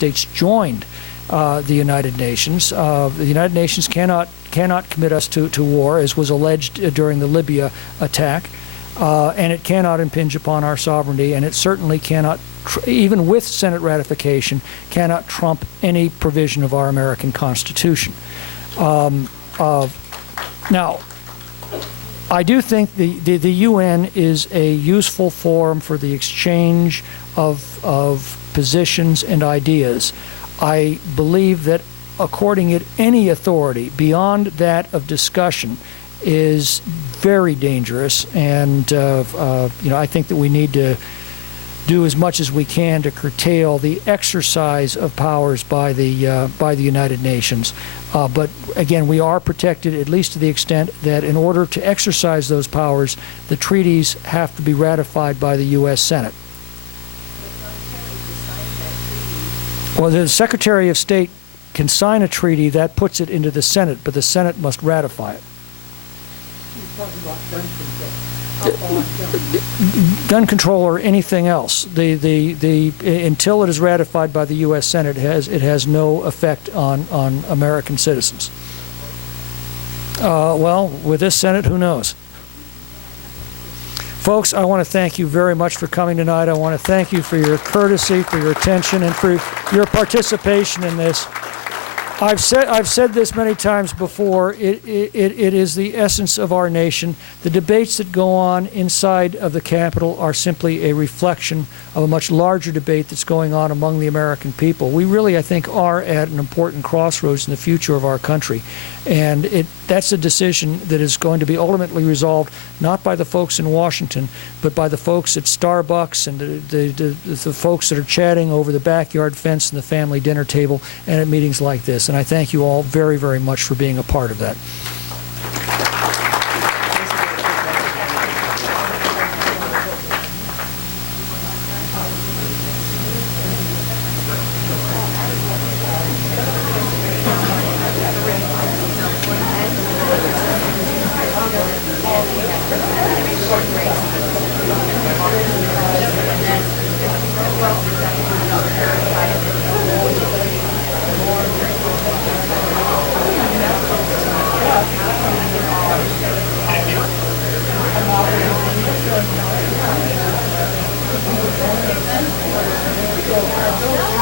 States joined the United Nations. The United Nations cannot commit us to war, as was alleged during the Libya attack, and it cannot impinge upon our sovereignty, and it certainly cannot, even with Senate ratification, cannot trump any provision of our American Constitution. Now, I do think the UN is a useful forum for the exchange of positions and ideas. I believe that according it any authority beyond that of discussion is very dangerous, and I think that we need to do as much as we can to curtail the exercise of powers by the United Nations. But again, we are protected, at least to the extent that in order to exercise those powers, the treaties have to be ratified by the U.S. Senate. Well, the Secretary of State can sign a treaty that puts it into the Senate, but the Senate must ratify it. He's talking about gun control. Gun control or anything else. Until it is ratified by the U.S. Senate, it has no effect on American citizens. Well, with this Senate, who knows? Folks, I want to thank you very much for coming tonight. I want to thank you for your courtesy, for your attention, and for your participation in this. I've said this many times before. It is the essence of our nation. The debates that go on inside of the Capitol are simply a reflection of a much larger debate that's going on among the American people. We really, I think, are at an important crossroads in the future of our country. And that's a decision that is going to be ultimately resolved not by the folks in Washington, but by the folks at Starbucks and the folks that are chatting over the backyard fence and the family dinner table and at meetings like this. And I thank you all very, very much for being a part of that.